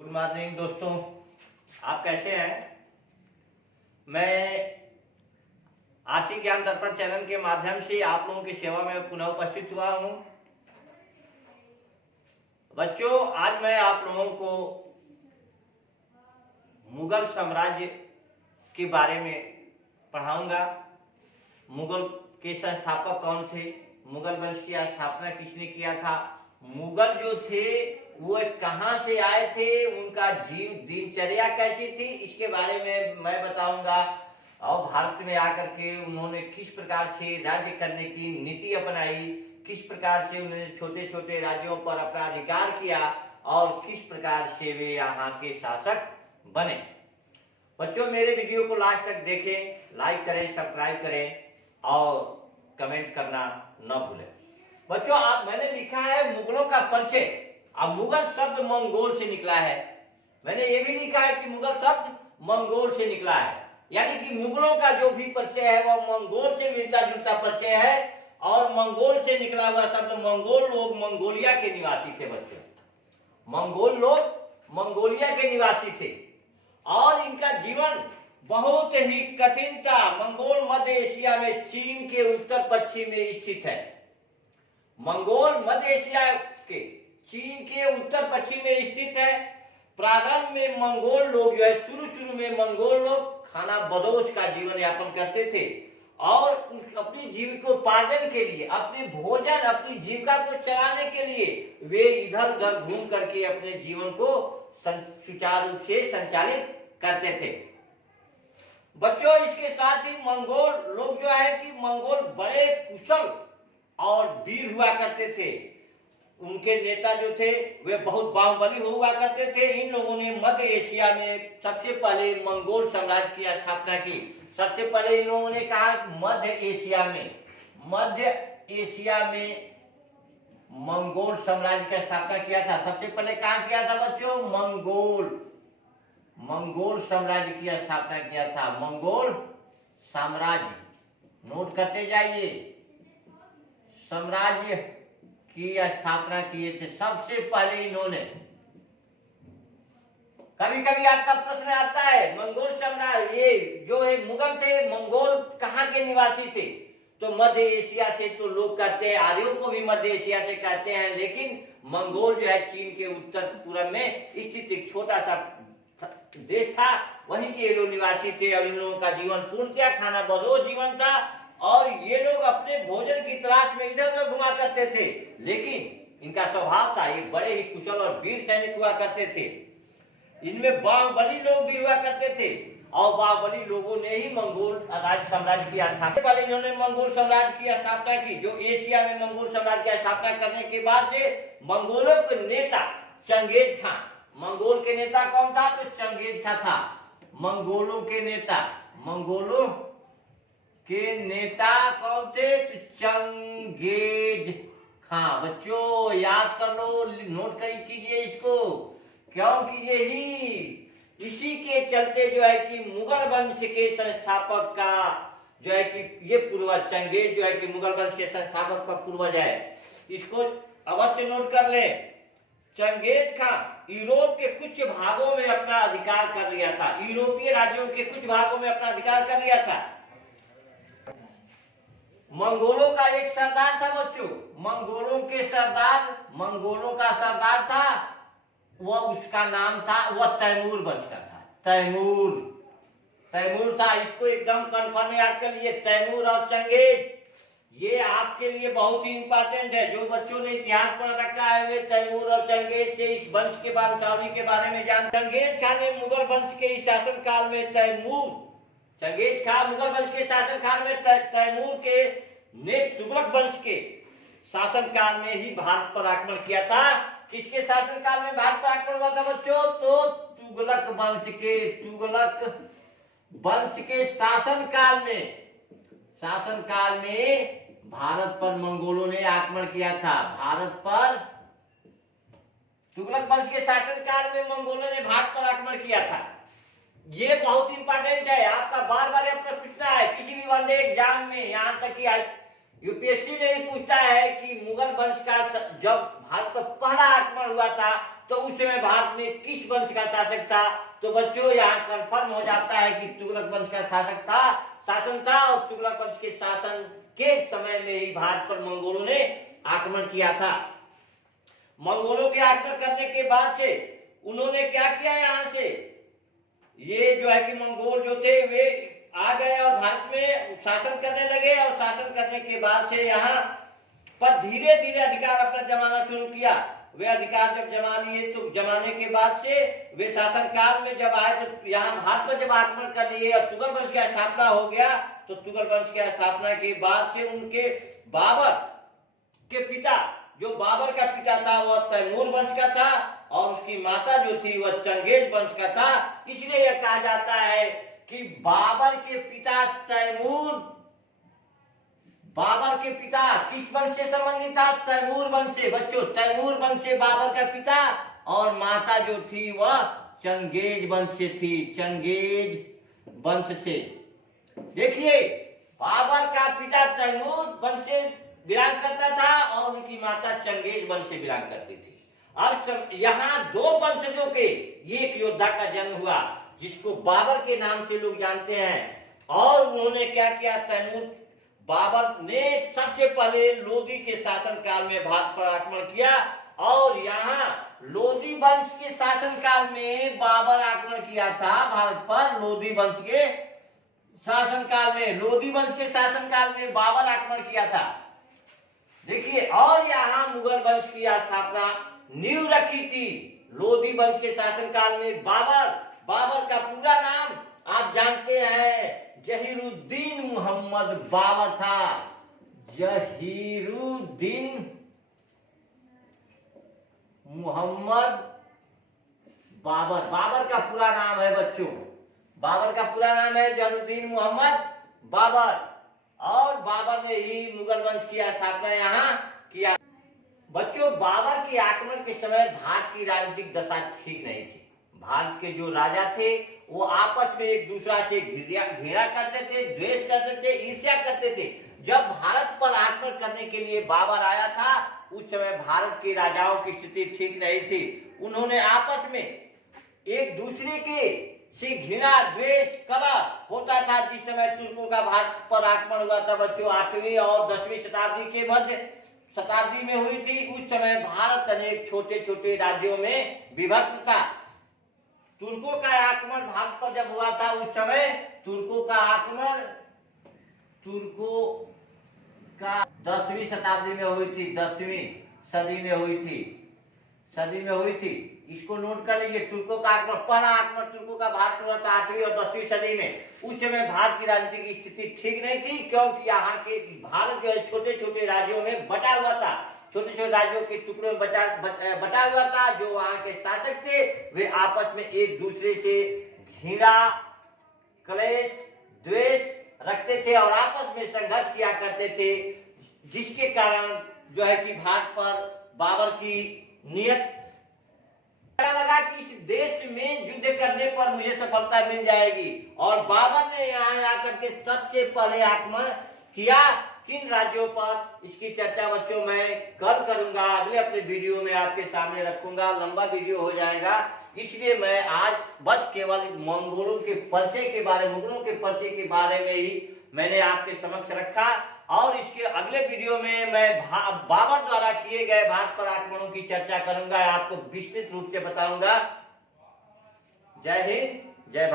Good morning दोस्तों, आप कैसे हैं। मैं आरसी ज्ञान दर्पण चैनल के माध्यम से आप लोगों की सेवा में पुनः उपस्थित हुआ हूं। बच्चों, आज मैं आप लोगों को मुगल साम्राज्य के बारे में पढ़ाऊंगा। मुगल के संस्थापक कौन थे, मुगल वंश की स्थापना किसने किया था, मुगल जो थे वो कहां से आए थे, उनका जीव दिनचर्या कैसी थी, इसके बारे में मैं बताऊंगा। और भारत में आकर के उन्होंने किस प्रकार से राज्य करने की नीति अपनाई, किस प्रकार से उन्होंने छोटे छोटे राज्यों पर अपना अधिकार किया और किस प्रकार से वे यहाँ के शासक बने। बच्चों, मेरे वीडियो को लास्ट तक देखें, लाइक करें, सब्सक्राइब करें और कमेंट करना न भूलें। बच्चों, आप मैंने लिखा है मुगलों का परिचय। अब मुगल शब्द मंगोल से निकला है। मैंने ये भी लिखा है कि मुगल शब्द मंगोल से निकला है, यानी कि मुगलों का जो भी परिचय है वह मंगोल से मिलता जुलता परिचय है। और मंगोल से निकला हुआ शब्द मंगोल लोग मंगोलिया के निवासी थे। बच्चों, मंगोल लोग मंगोलिया के निवासी थे और इनका जीवन बहुत ही कठिन था। मंगोल मध्य एशिया में चीन के उत्तर पश्चिम में स्थित है। मंगोल मध्य एशिया के चीन के उत्तर पश्चिम में स्थित है। प्रारंभ में मंगोल लोग जो है शुरू में मंगोल लोग खाना बदोश का जीवन यापन करते थे और अपनी जीविकोपार्जन के लिए, अपने भोजन, अपनी जीविका को चलाने के लिए वे इधर उधर घूम करके अपने जीवन को सुचारू रूप से संचालित करते थे। बच्चों, इसके साथ ही मंगोल लोग जो है कि मंगोल बड़े कुशल और वीर हुआ करते थे। उनके नेता जो थे वे बहुत बाहुबली हुआ करते थे। इन लोगों ने मध्य एशिया में सबसे पहले मंगोल साम्राज्य की स्थापना की। सबसे पहले इन लोगों ने कहा मध्य एशिया में मंगोल साम्राज्य की स्थापना किया था। सबसे पहले कहाँ किया था बच्चों? मंगोल साम्राज्य की स्थापना किया था। मंगोल साम्राज्य, नोट करते जाइए, साम्राज्य की स्थापना किए थे सबसे पहले इन्होंने। कभी कभी आपका प्रश्न आता है, मंगोल साम्राज्य, ये जो है मुगल थे, मंगोल कहाँ के निवासी थे? तो मध्य एशिया से तो लोग कहते हैं, आर्यों को भी मध्य एशिया से कहते हैं, लेकिन मंगोल जो है चीन के उत्तर पूर्व में स्थित एक छोटा सा देश था, वहीं के लोग निवासी थे। और इन लोगों का जीवन पूर्णतः खाना बदोश जीवन था और ये लोग अपने भोजन की तलाश में इधर उधर घुमा करते थे। लेकिन इनका स्वभाव था, ये बड़े ही कुशल और वीर सैनिक हुआ करते थे। इनमें बाहुबली लोग भी हुआ करते थे और बाहुबली लोगों ने ही मंगोल राज्य साम्राज्य की स्थापना। पहले इन्होंने मंगोल साम्राज्य की स्थापना की। जो एशिया में मंगोल साम्राज्य की स्थापना करने के बाद से मंगोलों के नेता चंगेज खान, मंगोल के नेता कौन था? तो चंगेज खान था। मंगोलों के नेता कौन थे? तो चंगेज खान। बच्चों, याद कर लो, नोट कर कीजिए इसको, क्योंकि यही इसी के चलते जो है कि मुगल वंश के संस्थापक का जो है कि ये पूर्वज चंगेज जो है कि मुगल वंश के संस्थापक का पूर्वज है। इसको अवश्य नोट कर ले। चंगेज खान यूरोप के कुछ भागों में अपना अधिकार कर लिया था। यूरोपीय राज्यों के कुछ भागों में अपना अधिकार कर लिया था। मंगोलों का एक सरदार था बच्चों, मंगोलों का सरदार था, वह उसका नाम था, वह तैमूर वंश का था। तैमूर था। इसको एकदम कंफर्म याद कर लीजिए, तैमूर और चंगेज, ये आपके लिए बहुत ही इंपॉर्टेंट है। जो बच्चों ने इतिहास पढ़ रखा है वे तैमूर और चंगेज से इस वंश के वंशावली के बारे में जान। चंगेज खान ने मुगल वंश के शासन काल में चंगेज खान मुगल वंश के शासन काल में तैमूर के ने तुगलक वंश के शासन काल में ही भारत पर आक्रमण किया था। किसके शासन काल में भारत पर आक्रमण हुआ था बच्चों? तो तुगलक वंश के शासन काल में भारत पर मंगोलों ने आक्रमण किया था। भारत पर तुगलक वंश के शासन काल में मंगोलों ने भारत पर आक्रमण किया था। ये बहुत इंपॉर्टेंट है, आपका बार बार अपना पूछना है किसी भी वनडे एग्जाम में। यहाँ तक कि यूपीएससी में ही पूछता है कि मुगल वंश का जब भारत पर पहला आक्रमण हुआ था तो उस समय भारत में किस वंश का शासक था? तो बच्चों यहाँ कंफर्म हो जाता है कि तुगलक वंश का शासन था और तुगलक वंश के शासन के समय में ही भारत पर मंगोलों ने आक्रमण किया था। मंगोलों के आक्रमण करने के बाद से उन्होंने क्या किया, यहाँ से ये जो है कि मंगोल जो थे वे आ गए और भारत में शासन करने लगे और शासन करने के बाद से यहाँ पर धीरे धीरे अधिकार अपना जमाना शुरू किया। वे अधिकार जब जमा लिए तो जमाने के बाद से वे शासन काल में जब आए तो यहाँ भारत पर जब आक्रमण कर लिए और तुगल वंश की स्थापना हो गया, तो तुगल वंश की स्थापना के बाद से उनके बाबर के पिता, जो बाबर का पिता था वह तैमूर वंश का था और उसकी माता जो थी वह चंगेज वंश का था। इसलिए यह कहा जाता है कि बाबर के पिता तैमूर, बाबर के पिता किस वंश से संबंधित था? तैमूर वंश से। बच्चों तैमूर वंश से बाबर का पिता और माता जो थी वह चंगेज वंश से थी, चंगेज वंश से। देखिए बाबर का पिता तैमूर वंश से बिलोंग करता था और उनकी माता चंगेज वंश से बिलोंग करती थी। अब यहाँ दो वंशजों के एक योद्धा का जन्म हुआ जिसको बाबर के नाम से लोग जानते हैं। और उन्होंने क्या किया, तैमूर बाबर ने सबसे पहले लोदी के शासन काल में भारत पर आक्रमण किया और यहाँ लोदी वंश के शासन काल में बाबर आक्रमण किया था भारत पर। लोदी वंश के शासन काल में, लोदी वंश के शासन काल में बाबर आक्रमण किया था। देखिए, और यहाँ मुगल वंश की स्थापना नींव रखी थी। लोदी वंश के शासन काल में बाबर का पूरा नाम आप जानते हैं, जहीरुद्दीन मोहम्मद बाबर था। जहीरुद्दीन मोहम्मद बाबर, बाबर का पूरा नाम है बच्चों, बाबर का पूरा नाम है जहीरुद्दीन मोहम्मद बाबर। और बाबर ने ही मुगल वंश की स्थापना यहाँ किया। बच्चों बाबर के आक्रमण के समय भारत की राजनीतिक दशा ठीक नहीं थी। भारत के जो राजा थे वो आपस में एक दूसरा से घृणा करते थे, द्वेष करते थे, ईर्ष्या करते थे। जब भारत पर आक्रमण करने के लिए बाबर आया था उस समय भारत के राजाओं की स्थिति ठीक नहीं थी। उन्होंने आपस में एक दूसरे के से घृणा, द्वेष, कलह होता था। जिस समय तुर्कों का भारत पर आक्रमण हुआ था बच्चों 8वीं और 10वीं शताब्दी के मध्य शताब्दी में हुई थी, उस समय भारत अनेक छोटे छोटे राज्यों में विभक्त था। तुर्कों का आक्रमण भारत पर जब हुआ था उस समय तुर्कों का आक्रमण 10वीं शताब्दी में हुई थी, 10वीं सदी में हुई थी। इसको नोट कर लीजिए। तुर्कों का आक्रमण, पहला आक्रमण तुर्कों का भारत हुआ था 8वीं और 10वीं सदी में। उस समय भारत की राजनीति की स्थिति ठीक नहीं थी क्योंकि यहाँ के भारत जो है छोटे छोटे राज्यों में बटा हुआ था, छोटे छोटे राज्यों के टुकड़ों में बटा हुआ था। जो वहाँ के शासक थे वे आपस में एक दूसरे से घृणा, क्लेश, द्वेष रखते थे और आपस में संघर्ष किया करते थे, जिसके कारण जो है कि भारत पर बाबर की नीयत लगा कि इस देश में युद्ध करने पर मुझे सफलता मिल जाएगी। और बाबर ने यहाँ आकर के सबसे पहले आक्रमण किया किन राज्यों पर, इसकी चर्चा बच्चों मैं कल करूंगा, अगले अपने वीडियो में आपके सामने रखूंगा। लंबा वीडियो हो जाएगा, इसलिए मैं आज बस केवल मंगोलों के परिचय के बारे, मुगलों के परिचय के बारे में ही मैंने आपके समक्ष रखा। और इसके अगले वीडियो में मैं बाबर द्वारा किए गए भारत पर आक्रमणों की चर्चा करूंगा, आपको विस्तृत रूप से बताऊंगा। जय हिंद।